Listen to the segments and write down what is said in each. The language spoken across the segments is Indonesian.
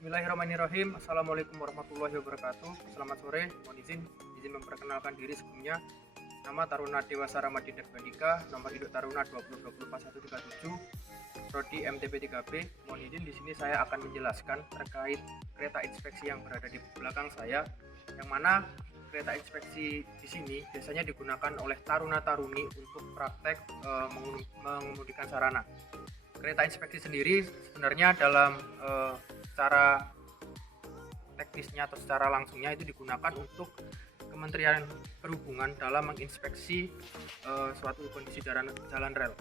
Bismillahirrahmanirrahim. Assalamualaikum warahmatullahi wabarakatuh. Selamat sore. Mohon izin memperkenalkan diri sebelumnya. Nama Taruna Dewasa Ramadhan Bandika, nomor induk Taruna 20204137, prodi MTP 3B. Mohon izin di sini saya akan menjelaskan terkait kereta inspeksi yang berada di belakang saya, yang mana kereta inspeksi di sini biasanya digunakan oleh taruna-taruni untuk praktek mengemudikan sarana. Kereta inspeksi sendiri sebenarnya dalam secara teknisnya atau secara langsungnya itu digunakan untuk Kementerian Perhubungan dalam menginspeksi suatu kondisi jalan rel.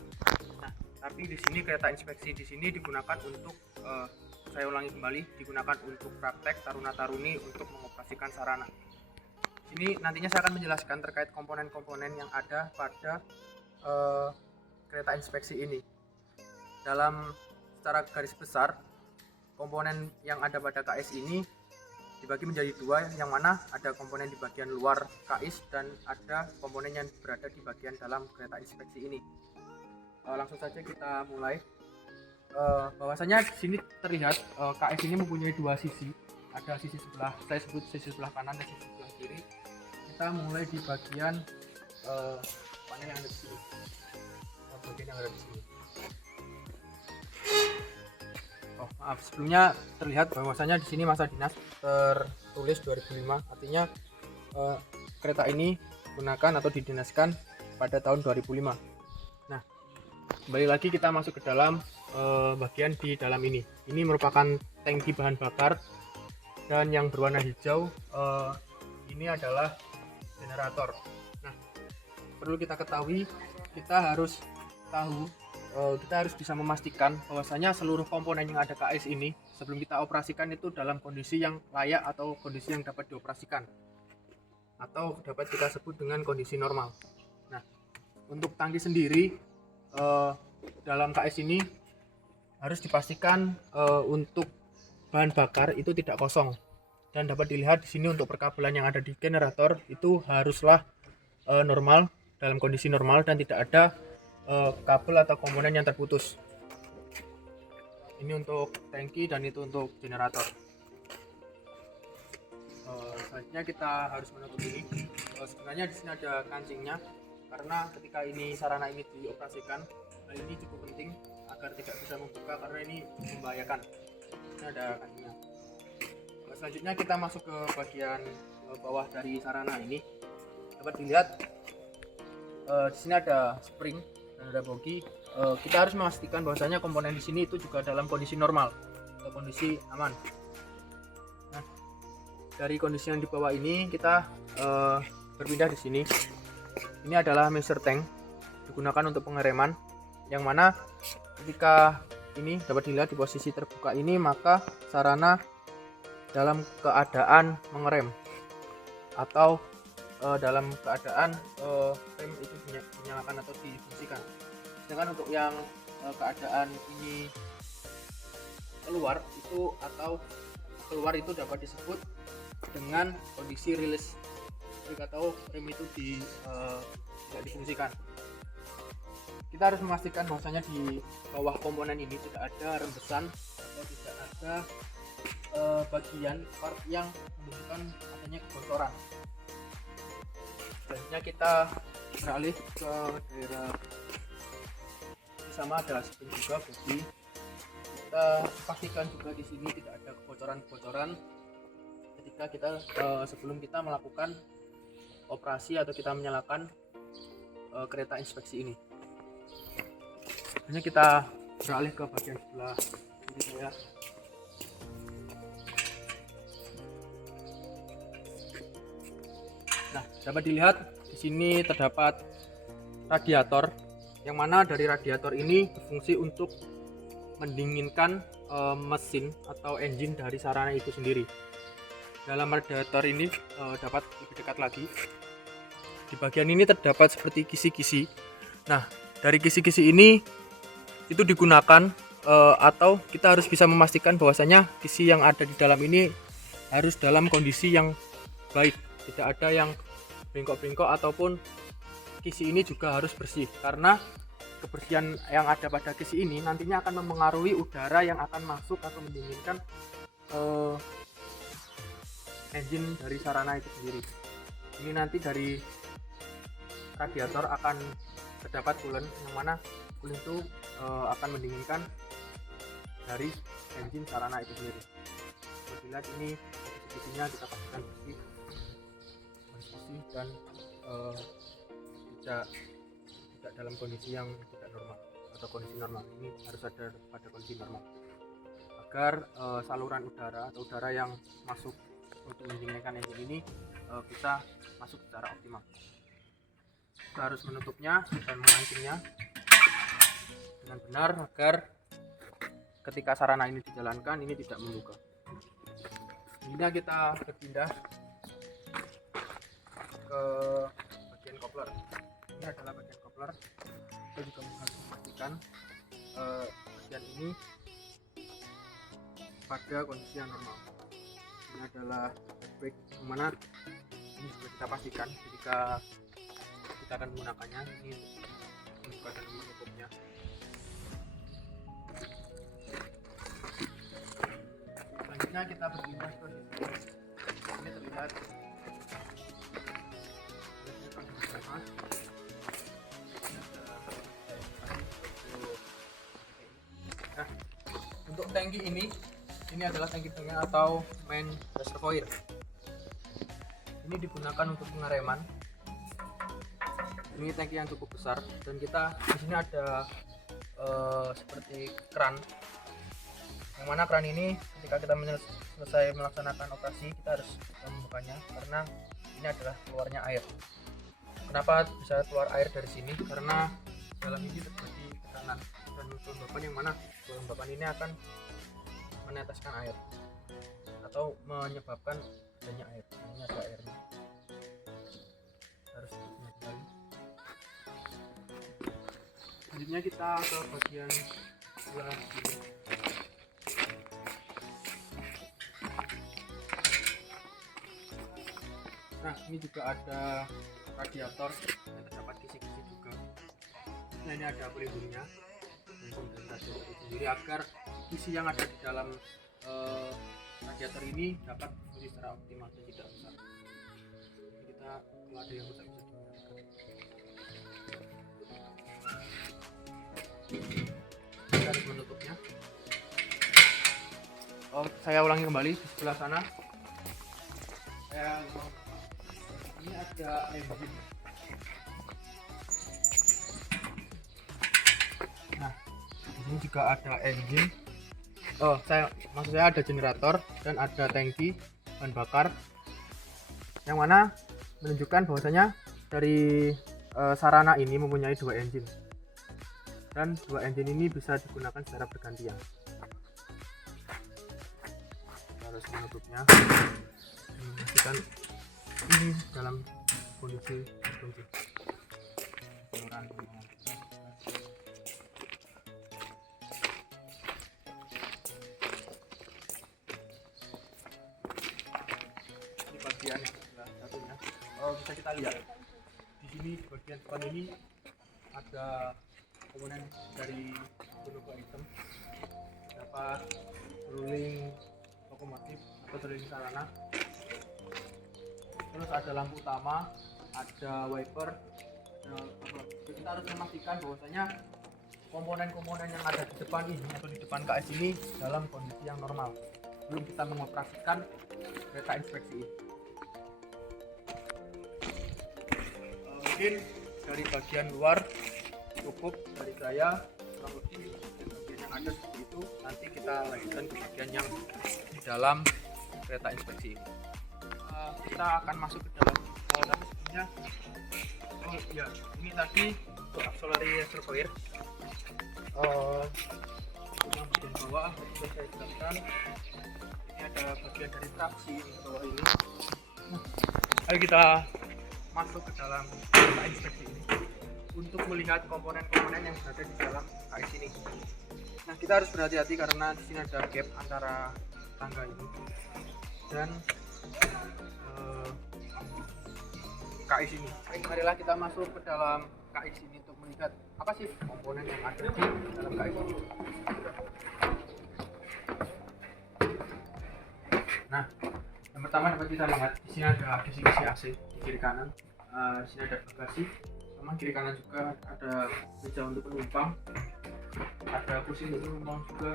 Nah, tapi di sini kereta inspeksi di sini digunakan untuk saya ulangi kembali, digunakan untuk praktek taruna-taruni untuk mengoperasikan sarana. Ini nantinya saya akan menjelaskan terkait komponen-komponen yang ada pada kereta inspeksi ini. Dalam secara garis besar, komponen yang ada pada KS ini dibagi menjadi dua, yang mana ada komponen di bagian luar KS dan ada komponen yang berada di bagian dalam kereta inspeksi ini. Langsung saja kita mulai. Bahwasanya di sini terlihat KS ini mempunyai dua sisi. Ada sisi sebelah, saya sebut sisi sebelah kanan dan sisi sebelah kiri. Kita mulai di bagian panel yang ada di sini. Bagian yang ada di sini. Maaf, sebelumnya terlihat bahwasanya di sini masa dinas tertulis 2005, artinya kereta ini digunakan atau didinaskan pada tahun 2005. Nah, kembali lagi kita masuk ke dalam bagian di dalam ini. Ini merupakan tangki bahan bakar, dan yang berwarna hijau ini adalah generator. Nah, perlu kita ketahui, kita harus bisa memastikan bahwasanya seluruh komponen yang ada KS ini sebelum kita operasikan itu dalam kondisi yang layak atau kondisi yang dapat dioperasikan atau dapat kita sebut dengan kondisi normal. Nah, untuk tangki sendiri dalam KS ini harus dipastikan untuk bahan bakar itu tidak kosong, dan dapat dilihat di sini untuk perkabelan yang ada di generator itu haruslah normal, dalam kondisi normal, dan tidak ada kabel atau komponen yang terputus. Ini untuk tangki dan itu untuk generator. Selanjutnya kita harus menutup ini. Sebenarnya di sini ada kancingnya, karena ketika ini sarana ini dioperasikan, hal ini cukup penting agar tidak bisa membuka karena ini membahayakan. Ini ada kancingnya. Selanjutnya kita masuk ke bagian bawah dari sarana ini. Dapat dilihat di sini ada spring dan ada bogi. Kita harus memastikan bahwasanya komponen di sini itu juga dalam kondisi normal atau kondisi aman. Nah, dari kondisi yang di bawah ini kita berpindah di sini. Ini adalah measure tank, digunakan untuk pengereman, yang mana ketika ini dapat dilihat di posisi terbuka ini, maka sarana dalam keadaan mengerem atau dalam keadaan rem itu dinyalakan atau difungsikan. Sedangkan untuk yang keadaan ini keluar itu dapat disebut dengan kondisi rilis atau rem itu tidak difungsikan. Kita harus memastikan bahwasanya di bawah komponen ini tidak ada rembesan atau tidak ada bagian part yang menunjukkan adanya kebocoran. Selanjutnya kita beralih ke daerah sama ada spring juga bogi. Kita pastikan juga di sini tidak ada kebocoran ketika kita sebelum kita melakukan operasi atau kita menyalakan kereta inspeksi ini. Hanya kita beralih ke bagian sebelah kiri saya. Nah, dapat dilihat di sini terdapat radiator, yang mana dari radiator ini berfungsi untuk mendinginkan mesin atau engine dari sarana itu sendiri. Dalam radiator ini dapat lebih dekat lagi. Di bagian ini terdapat seperti kisi-kisi. Nah, dari kisi-kisi ini itu digunakan atau kita harus bisa memastikan bahwasanya kisi yang ada di dalam ini harus dalam kondisi yang baik. Tidak ada yang bengkok-bengkok, ataupun kisi ini juga harus bersih, karena kebersihan yang ada pada kisi ini nantinya akan mempengaruhi udara yang akan masuk atau mendinginkan engine dari sarana itu sendiri. Ini nanti dari radiator akan terdapat coolant, yang mana coolant itu akan mendinginkan dari engine sarana itu sendiri. Dilihat ini posisinya kita pastikan bersih dan tidak dalam kondisi yang tidak normal atau kondisi normal. Ini harus ada pada kondisi normal agar saluran udara atau udara yang masuk untuk mendinginkan engine ini bisa masuk secara optimal. Kita harus menutupnya dan mengancingnya dengan benar agar ketika sarana ini dijalankan ini tidak membuka. Ini kita berpindah ke bagian coupler. Ini adalah bagian coupler. Kita juga harus memastikan bagian ini pada kondisi yang normal. Ini adalah baik yang mana ini juga kita pastikan ketika kita akan menggunakannya. Ini membuka dan menutupnya. Selanjutnya kita berpindah ke sisi ini. Terlihat nah, untuk tangki ini adalah tangki tengah atau main reservoir. Ini digunakan untuk pengereman. Ini tangki yang cukup besar dan kita di sini ada seperti keran, yang mana keran ini ketika kita selesai melaksanakan operasi kita harus membukanya karena ini adalah keluarnya air. Kenapa bisa keluar air dari sini? Karena dalam ini terjadi tekanan dan kelembapan, yang mana kelembapan ini akan meneteskan air atau menyebabkan adanya air. Ini ada airnya, harus tutupnya kembali. Selanjutnya kita ke bagian sebelah sini. Nah, ini juga ada radiator yang terdapat kisi-kisi juga. Nah, ini ada pelindungnya, pelindung dari radiator itu sendiri agar kisi yang ada di dalam radiator ini dapat bekerja secara optimal dan tidak rusak. Kita kalau ada yang rusak bisa digunakan. Kita harus menutupnya. Saya ulangi kembali di sebelah sana. Ini ada engine. Nah, di sini juga ada engine. Maksud saya ada generator dan ada tangki bahan bakar, yang mana menunjukkan bahwasanya dari sarana ini mempunyai dua engine, dan dua engine ini bisa digunakan secara bergantian. Kita harus menutupnya, memastikan ini dalam kondisi terkunci. Ini bagian sebelah satunya. Bisa kita lihat di sini bagian depan ini ada komponen dari logo item, dapat rolling lokomotif atau rolling sarana. Terus ada lampu utama, ada wiper. Kita harus memastikan bahwasanya komponen-komponen yang ada di depan ini atau di depan KS ini dalam kondisi yang normal sebelum kita mengoperasikan kereta inspeksi ini. Mungkin dari bagian luar cukup dari saya, kurang lebih bagian yang ada seperti itu. Nanti kita lanjutkan ke bagian yang di dalam kereta inspeksi ini. Kita akan masuk ke dalam tapi sebelumnya ini tadi untuk auxiliary reservoir yang bagian bawah sudah saya jelaskan. Ini ada bagian dari traksi di bawah ini. Ayo kita masuk ke dalam kereta inspeksi ini untuk melihat komponen-komponen yang berada di dalam KS ini. Nah, kita harus berhati-hati karena di sini ada gap antara tangga ini dan KS ini. Baik, marilah kita masuk ke dalam KS ini untuk melihat apa sih komponen yang ada di dalam KS ini. Nah, yang pertama dapat kita lihat di sini ada kisi-kisi AC di kiri kanan. Di sini ada bagasi, sama kiri kanan juga ada meja untuk penumpang, ada kursi untuk penumpang juga.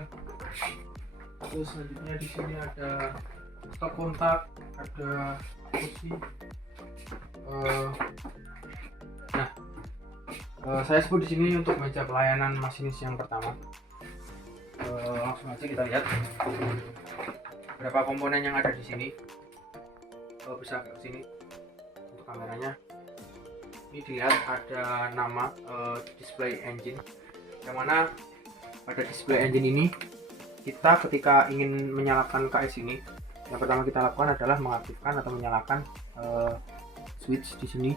Terus selanjutnya di sini ada stop kontak, ada kursi. Saya sebut di sini untuk meja pelayanan masinis yang pertama. Langsung aja kita lihat berapa komponen yang ada di sini. Bisa ke sini untuk kameranya. Ini dilihat ada nama display engine, yang mana pada display engine ini kita ketika ingin menyalakan KS ini, yang pertama kita lakukan adalah mengaktifkan atau menyalakan switch di sini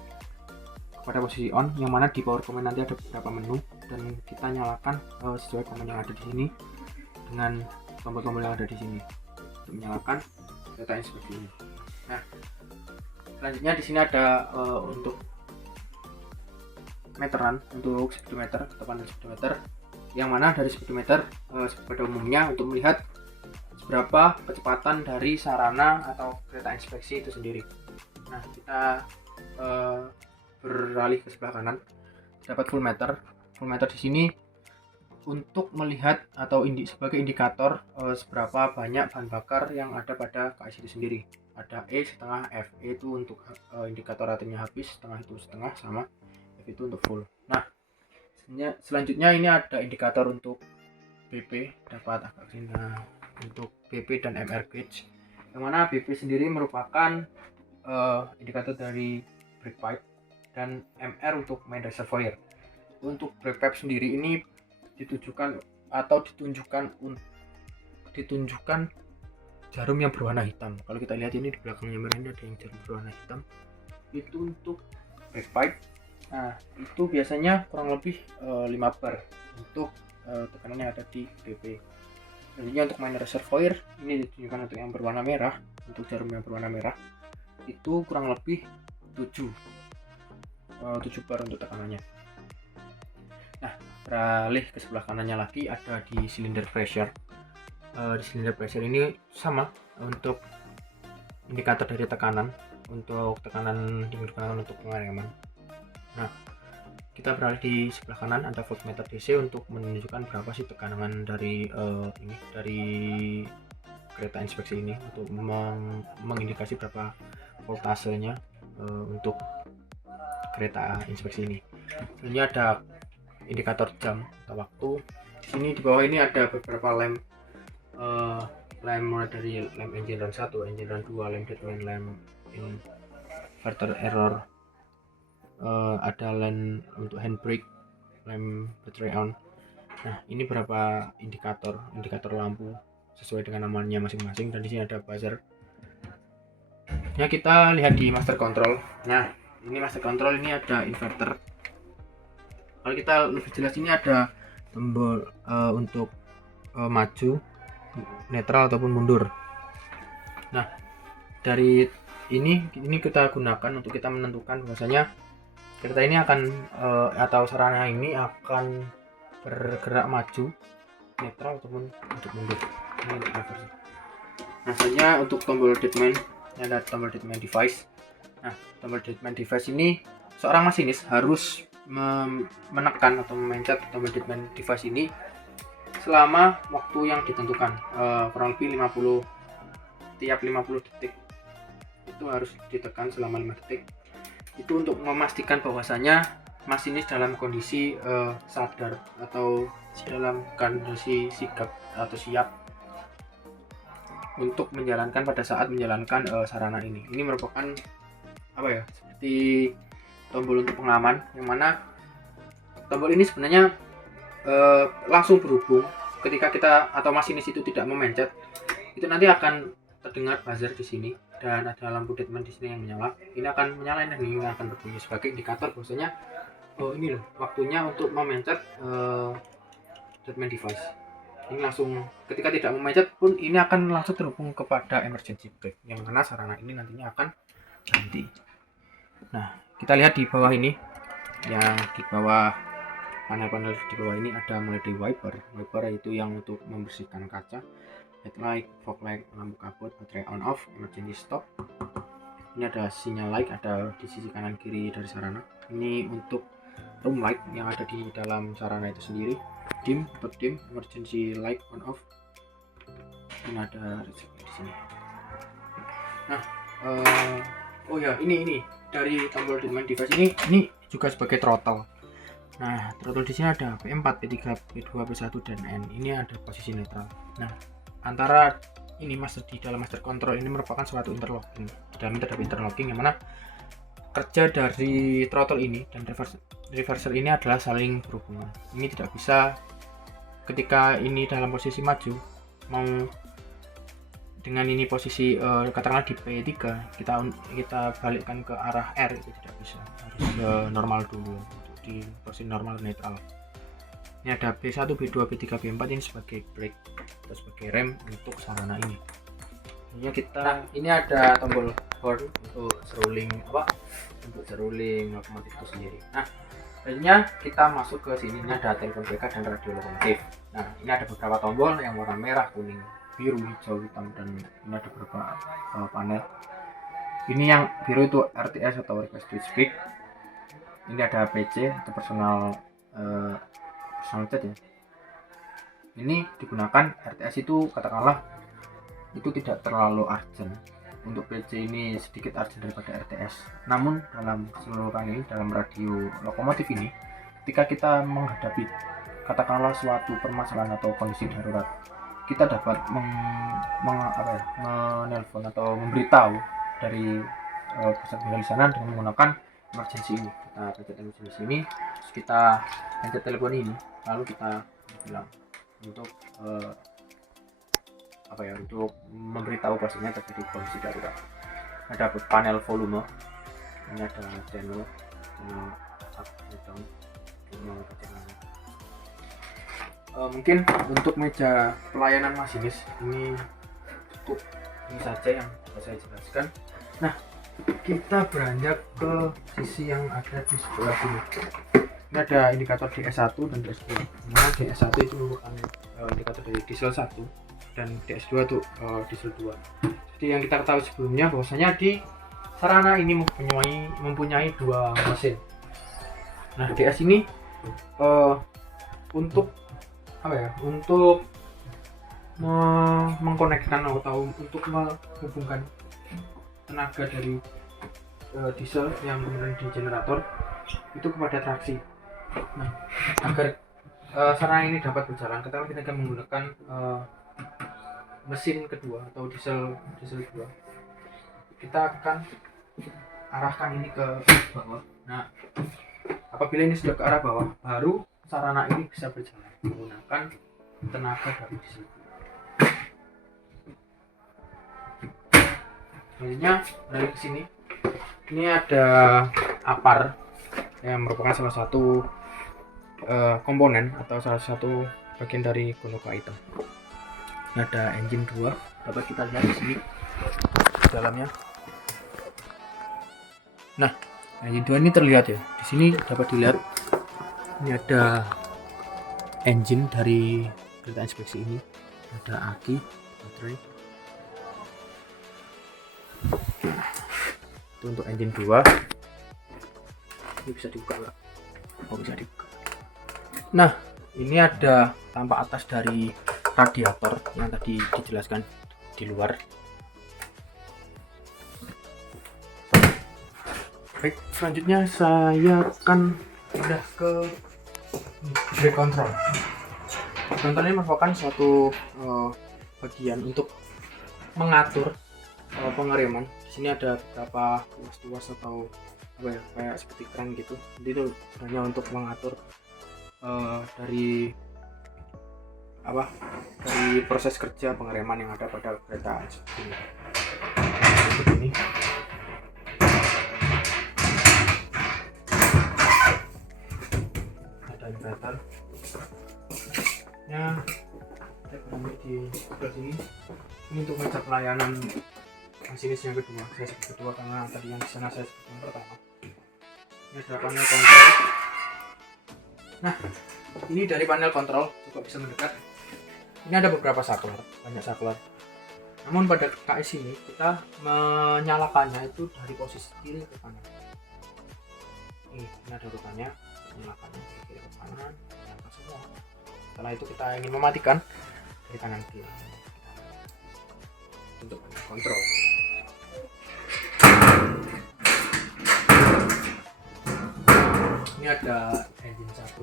pada posisi on, yang mana di power command nanti ada beberapa menu dan kita nyalakan sesuai command yang ada di sini dengan tombol-tombol yang ada di sini untuk menyalakan kereta seperti ini. Nah, selanjutnya di sini ada untuk meteran, untuk speedometer, tekanan speedometer, yang mana dari speedometer pada umumnya untuk melihat seberapa kecepatan dari sarana atau kereta inspeksi itu sendiri. Nah, kita beralih ke sebelah kanan, dapat full meter. Full meter di sini untuk melihat atau sebagai indikator seberapa banyak bahan bakar yang ada pada KS itu sendiri. Ada E setengah, F. E itu untuk indikator artinya habis, setengah itu setengah, sama F itu untuk full. Nah, selanjutnya ini ada indikator untuk BP, dapat agak sini. Nah, untuk BP dan MR gauge, yang mana BP sendiri merupakan indikator dari brake pipe, dan MR untuk main reservoir. Untuk brake pipe sendiri ini ditunjukkan jarum yang berwarna hitam. Kalau kita lihat ini di belakangnya merahnya ada yang jarum berwarna hitam, itu untuk brake pipe. Nah, itu biasanya kurang lebih 5 bar untuk tekanan yang ada di BP. Selanjutnya untuk main reservoir ini ditunjukkan untuk yang berwarna merah, untuk jarum yang berwarna merah itu kurang lebih 7 bar untuk tekanannya. Nah, beralih ke sebelah kanannya lagi ada di cylinder pressure. Di cylinder pressure ini sama untuk indikator dari tekanan, untuk tekanan untuk pengereman. Nah, kita beralih di sebelah kanan ada voltmeter DC untuk menunjukkan berapa sih tekanan dari dari kereta inspeksi ini, untuk mengindikasi berapa voltasenya untuk kereta inspeksi ini. Selanjutnya ada indikator jam atau waktu. Di sini di bawah ini ada beberapa lem, mulai dari lem engine run 1, engine run 2, lem deadman, lem inverter error, ada lem untuk handbrake, lem battery on. Nah, ini berapa indikator lampu sesuai dengan namanya masing-masing, dan di sini ada buzzer. Ya, kita lihat di master control. Nah, ini master control ini ada inverter. Kalau kita lebih jelas ini ada tombol untuk maju, netral ataupun mundur. Nah, dari ini kita gunakan untuk kita menentukan bahwasanya kereta ini akan atau sarana ini akan bergerak maju, netral ataupun untuk mundur. Ini untuk reverse. Nah, selanjutnya untuk tombol deadman, ini ada tombol deadman device. Nah, tombol deadman device ini seorang masinis harus menekan atau memencet tombol deadman device ini selama waktu yang ditentukan, kurang lebih 50 detik itu harus ditekan selama 5 detik. Itu untuk memastikan bahwasanya masinis dalam kondisi sadar atau dalam kondisi sigap atau siap untuk menjalankan pada saat menjalankan sarana ini. Ini merupakan seperti tombol untuk pengaman, yang mana tombol ini sebenarnya langsung berhubung ketika kita atau masinis itu tidak memencet, itu nanti akan terdengar buzzer di sini dan ada lampu deadman di sini yang menyala. Ini akan menyala dan ini akan berbunyi sebagai indikator bahwasanya ini loh waktunya untuk memencet deadman device. Ini langsung ketika tidak memencet pun ini akan langsung terhubung kepada emergency brake, yang mana sarana ini nantinya akan berhenti. Nah, kita lihat di bawah ini, yang di bawah panel-panel di bawah ini ada mulai dari wiper itu yang untuk membersihkan kaca, headlight, fog light, lampu kabut, baterai on off, emergency stop. Ini ada sinyal light, ada di sisi kanan kiri dari sarana. Ini untuk room light yang ada di dalam sarana itu sendiri. Dim atau dim, emergency light on off. Ini ada di sini. Nah, oh ya, ini dari tombol main device ini juga sebagai throttle. Nah, throttle di sini ada P4, P3, P2, P1 dan N. Ini ada posisi netral. Nah, antara ini di dalam master control ini merupakan suatu interlocking. Di dalam terdapat interlocking yang mana kerja dari throttle ini dan reverser ini adalah saling berhubungan. Ini tidak bisa ketika ini dalam posisi maju mau dengan ini posisi katakanlah di P3 kita balikkan ke arah R, itu tidak bisa, harus normal dulu untuk di posisi normal netral. Ini ada B1, B2, B3, B4 ini sebagai brake atau sebagai rem untuk sarana ini. Ini ada tombol horn untuk seruling lokomotif itu sendiri. Nah, selanjutnya kita masuk ke sini. Ini ada telepon BK dan radio lokomotif. Nah, ini ada beberapa tombol yang warna merah, kuning, biru, hijau, hitam, dan ini ada beberapa panel. Ini yang biru itu RTS atau request to speak. Ini ada PC atau personal chat ya. Ini digunakan RTS itu katakanlah itu tidak terlalu urgent. Untuk PC ini sedikit urgent daripada RTS. Namun dalam keseluruhan ini, dalam radio lokomotif ini, ketika kita menghadapi katakanlah suatu permasalahan atau kondisi darurat, kita dapat menelpon atau memberitahu dari pusat di sana dengan menggunakan emergency ini. Kita pencet emergency ini, terus kita pencet telepon ini, lalu kita bilang untuk untuk memberitahu bahwasanya terjadi kondisi darurat. Ada panel volume, ini ada channel up, down, mungkin untuk meja pelayanan masinis ini cukup ini saja yang bisa saya jelaskan. Nah, kita beranjak ke sisi yang ada di sebelah sini. Ini ada indikator DS1 dan DS2. Nah, DS1 itu merupakan indikator dari diesel 1 dan DS2 itu diesel 2. Jadi yang kita ketahui sebelumnya bahwasanya di sarana ini mempunyai dua mesin. Nah, DS ini untuk mengkonekkan atau untuk menghubungkan tenaga dari diesel yang kemudian di generator itu kepada traksi. Nah, agar sarana ini dapat berjalan, kita akan menggunakan mesin kedua atau diesel 2. Kita akan arahkan ini ke bawah. Nah, apabila ini sudah ke arah bawah, baru sarana ini bisa berjalan menggunakan tenaga dari diesel 2. Selanjutnya dari sini, ini ada apar yang merupakan salah satu komponen atau salah satu bagian dari Gonoka item. Ini ada engine 2, dapat kita lihat di sini di dalamnya. Nah, engine 2 ini terlihat ya. Di sini dapat dilihat ini ada engine dari kereta inspeksi ini. Ada aki, baterai. Itu untuk engine 2. Ini bisa dibuka enggak? Oh, bisa dibuka. Nah, ini ada tampak atas dari radiator yang tadi dijelaskan di luar. Baik, selanjutnya saya akan pindah ke brake control. Brake control ini merupakan suatu bagian untuk mengatur pengereman. Di sini ada beberapa tuas atau kayak seperti kran gitu. Jadi itu hanya untuk mengatur dari proses kerja pengereman yang ada pada kereta ini. Seperti ini. Ada indikator. Ya, saya berada di sebelah sini. Ini untuk meja pelayanan masinis yang kedua. Saya sebut kedua karena tadi yang di sana saya sebut yang pertama. Ini ada panel kontrol. Nah, ini dari panel kontrol, coba bisa mendekat. Ini ada beberapa saklar, banyak saklar. Namun pada KS ini kita menyalakannya itu dari posisi kiri ke kanan. Ini ada urutannya, menyalakannya dari kiri ke kanan, nyalakan semua. Setelah itu kita ingin mematikan dari kanan kiri. Untuk kontrol. Ini ada engine 1,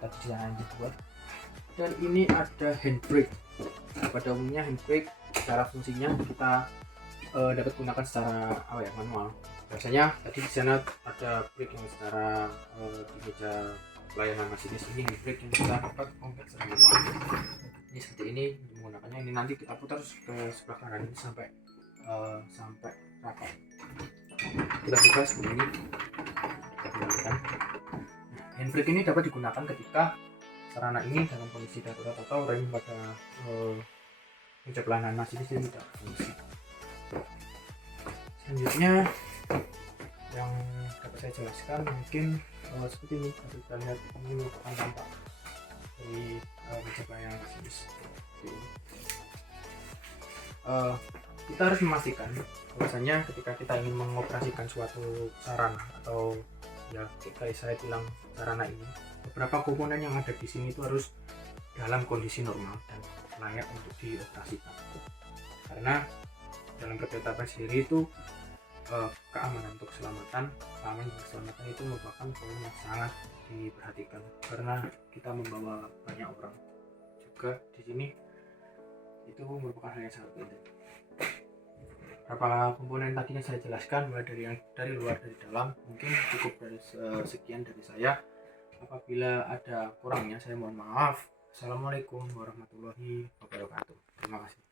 tadi di sana engine 2, dan ini ada handbrake. Pada umumnya handbrake cara fungsinya kita dapat gunakan secara manual. Biasanya tadi di sana ada brake yang secara di meja pelayanan masinis, ini handbrake yang kita dapat kompleks secara manual. Ini seperti ini menggunakannya. Ini nanti kita putar ke sebelah kanan ini sampai rapat. Kita buka seperti ini. Kita gunakan. Handbrake ini dapat digunakan ketika sarana ini dalam kondisi darurat atau rem pada meja pelayanan masinis ini tidak berfungsi. Selanjutnya yang dapat saya jelaskan mungkin seperti ini. Kita lihat ini merupakan tampak dari meja pelayanan masinis. Kita harus memastikan bahwasanya ketika kita ingin mengoperasikan suatu sarana atau kayak saya bilang sarana ini, beberapa komponen yang ada di sini itu harus dalam kondisi normal dan layak untuk dioperasikan. Karena dalam keretapan sendiri itu keamanan dan keselamatan itu merupakan poin yang sangat diperhatikan, karena kita membawa banyak orang juga di sini, itu merupakan hal yang sangat penting. Beberapa komponen tadi yang saya jelaskan, mulai dari luar dari dalam, mungkin cukup dari sekian dari saya. Apabila ada kurangnya saya mohon maaf. Assalamualaikum warahmatullahi wabarakatuh. Terima kasih.